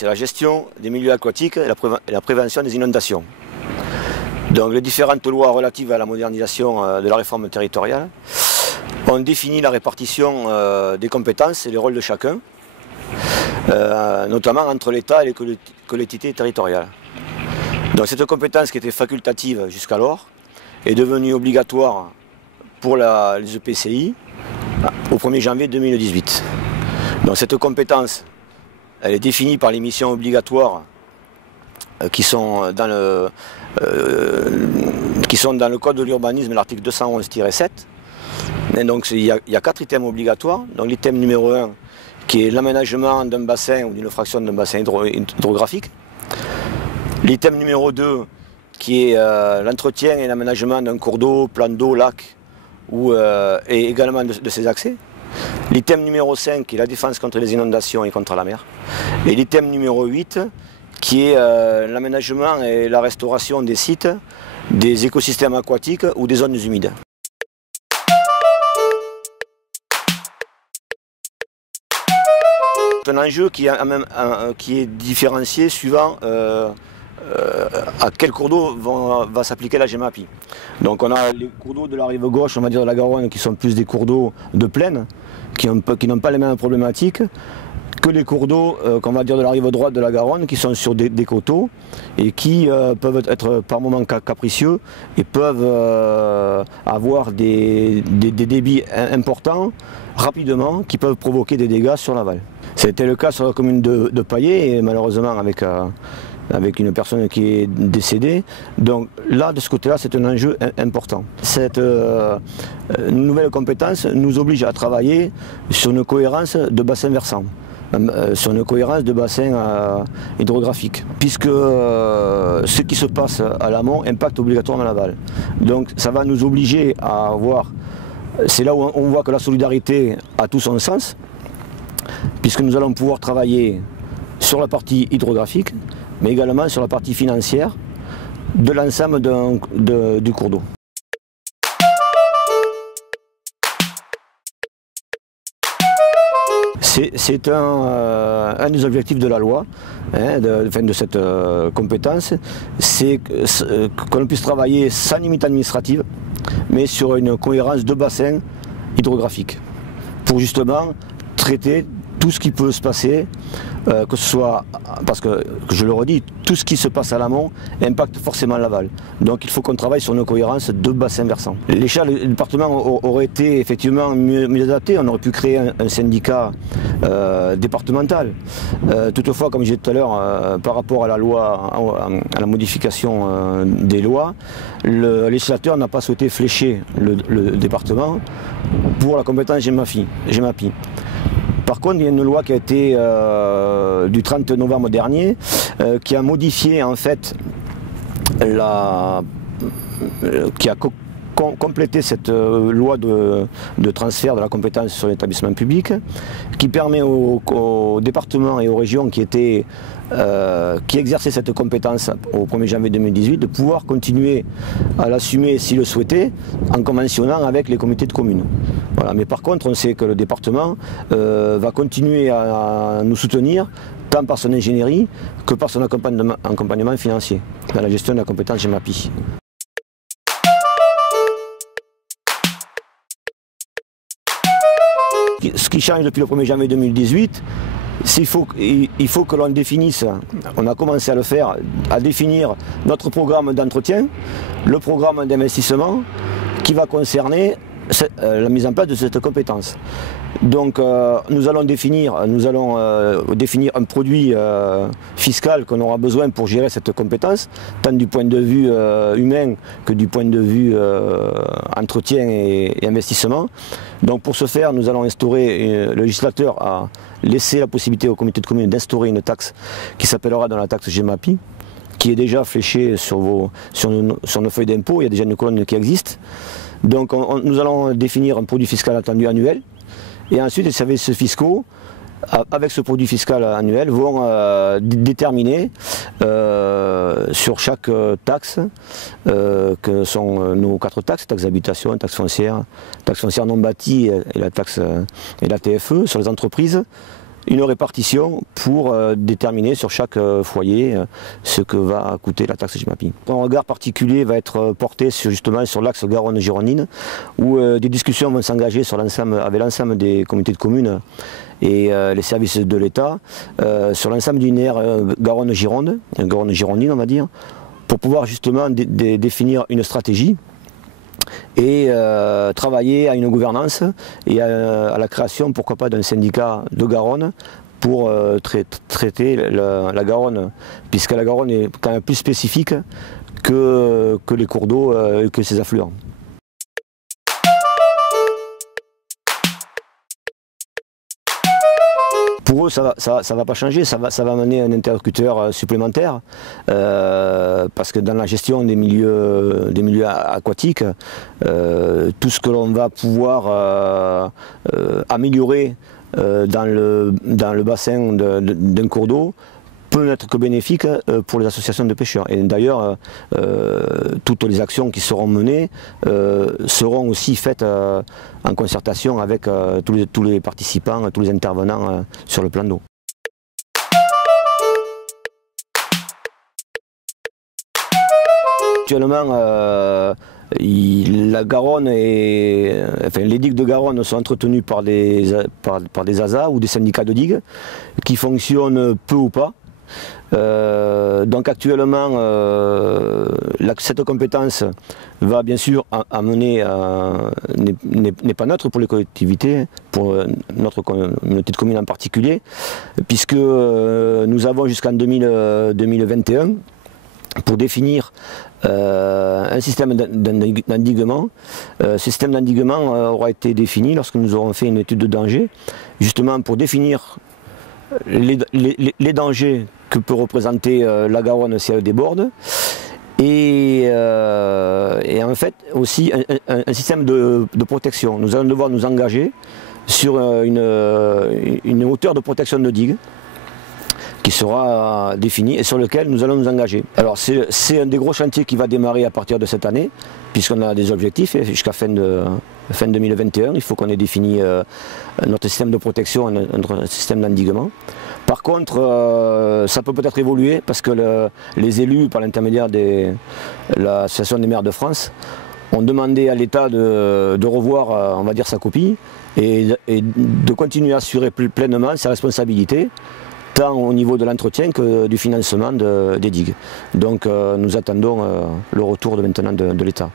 c'est la gestion des milieux aquatiques et la prévention des inondations. Donc les différentes lois relatives à la modernisation de la réforme territoriale ont défini la répartition des compétences et les rôles de chacun, notamment entre l'État et les collectivités territoriales. Donc cette compétence qui était facultative jusqu'alors est devenue obligatoire pour les EPCI au 1er janvier 2018. Donc cette compétence, elle est définie par les missions obligatoires qui sont dans le code de l'urbanisme, l'article 211-7. Donc il y a 4 items obligatoires. Donc l'item numéro 1 qui est l'aménagement d'un bassin ou d'une fraction d'un bassin hydrographique. L'item numéro 2 qui est l'entretien et l'aménagement d'un cours d'eau, plan d'eau, lac et également de ses accès. L'item numéro 5 qui est la défense contre les inondations et contre la mer. Et l'item numéro 8 qui est l'aménagement et la restauration des sites, des écosystèmes aquatiques ou des zones humides. C'est un enjeu qui est différencié suivant à quel cours d'eau va s'appliquer la GEMAPI. Donc on a les cours d'eau de la rive gauche, on va dire de la Garonne, qui sont plus des cours d'eau de plaine, qui n'ont pas les mêmes problématiques que les cours d'eau qu'on va dire de la rive droite de la Garonne, qui sont sur des coteaux et qui peuvent être par moments capricieux et peuvent avoir des débits importants rapidement qui peuvent provoquer des dégâts sur l'aval. C'était le cas sur la commune de Paillé et malheureusement avec une personne qui est décédée. Donc là, de ce côté-là, c'est un enjeu important. Cette nouvelle compétence nous oblige à travailler sur une cohérence de bassin versant, sur une cohérence de bassin hydrographique, puisque ce qui se passe à l'amont impacte obligatoirement l'aval. Donc ça va nous obliger à avoir, c'est là où on voit que la solidarité a tout son sens, puisque nous allons pouvoir travailler sur la partie hydrographique, mais également sur la partie financière de l'ensemble du cours d'eau. C'est un des objectifs de la loi, de cette compétence, c'est que l'on puisse travailler sans limite administrative, mais sur une cohérence de bassin hydrographique, pour justement traiter tout ce qui peut se passer, que ce soit, parce que je le redis, tout ce qui se passe à l'amont impacte forcément l'aval. Donc il faut qu'on travaille sur une cohérence de bassin versant. L'échelle du département aurait été effectivement mieux adapté, on aurait pu créer un syndicat départemental. Toutefois, comme je disais tout à l'heure, par rapport à la loi, à la modification des lois, le législateur n'a pas souhaité flécher le département pour la compétence GEMAPI. Par contre, il y a une loi qui a été du 30 novembre dernier qui a modifié en fait qui a complété cette loi de transfert de la compétence sur l'établissement public, qui permet aux départements et aux régions qui exerçaient cette compétence au 1er janvier 2018 de pouvoir continuer à l'assumer s'ils le souhaitaient en conventionnant avec les comités de communes. Voilà. Mais par contre, on sait que le département va continuer à nous soutenir tant par son ingénierie que par son accompagnement financier dans la gestion de la compétence GEMAPI. Ce qui change depuis le 1er janvier 2018, il faut que l'on définisse, on a commencé à le faire, à définir notre programme d'entretien, le programme d'investissement qui va concerner la mise en place de cette compétence. Donc nous allons définir un produit fiscal qu'on aura besoin pour gérer cette compétence, tant du point de vue humain que du point de vue entretien et investissement. Donc pour ce faire, nous allons instaurer, le législateur a laissé la possibilité au comité de communes d'instaurer une taxe qui s'appellera dans la taxe GEMAPI, qui est déjà fléchée sur nos feuilles d'impôt. Il y a déjà une colonne qui existe. Donc nous allons définir un produit fiscal attendu annuel, et ensuite les services fiscaux, avec ce produit fiscal annuel, vont déterminer sur chaque taxe, que sont nos 4 taxes, taxe d'habitation, taxe foncière non bâtie et la TFE sur les entreprises, une répartition pour déterminer sur chaque foyer ce que va coûter la taxe Gemapi. Un regard particulier va être porté justement sur l'axe Garonne-Gironine, où des discussions vont s'engager avec l'ensemble des communautés de communes et les services de l'État sur l'ensemble du linéaire Garonne-Gironde, Garonne-Gironine on va dire, pour pouvoir justement définir une stratégie et travailler à une gouvernance et à la création, pourquoi pas, d'un syndicat de Garonne pour traiter la Garonne, puisque la Garonne est quand même plus spécifique que les cours d'eau et que ses affluents. Pour eux, ça va pas changer, ça va amener un interlocuteur supplémentaire, parce que dans la gestion des milieux aquatiques, tout ce que l'on va pouvoir améliorer dans le bassin d'un cours d'eau peut n'être que bénéfique pour les associations de pêcheurs. Et d'ailleurs, toutes les actions qui seront menées seront aussi faites en concertation avec tous les participants, tous les intervenants sur le plan d'eau. Actuellement, la Garonne les digues de Garonne sont entretenues par des ASA ou des syndicats de digues qui fonctionnent peu ou pas. Donc actuellement, cette compétence va bien sûr amener, n'est pas neutre pour les collectivités, pour notre communauté de communes en particulier, puisque nous avons jusqu'en 2021 pour définir un système d'endiguement. Ce système d'endiguement aura été défini lorsque nous aurons fait une étude de danger, justement pour définir les dangers que peut représenter la Garonne si elle déborde, et en fait aussi un système de protection. Nous allons devoir nous engager sur une hauteur de protection de digue qui sera définie et sur lequel nous allons nous engager. Alors c'est un des gros chantiers qui va démarrer à partir de cette année, puisqu'on a des objectifs jusqu'à fin 2021. Il faut qu'on ait défini notre système de protection, notre système d'endiguement. Par contre, ça peut peut-être évoluer parce que les élus, par l'intermédiaire de l'Association des maires de France, ont demandé à l'État de revoir, on va dire, sa copie et de continuer à assurer pleinement ses responsabilités, tant au niveau de l'entretien que du financement des digues. Donc nous attendons le retour maintenant de l'État.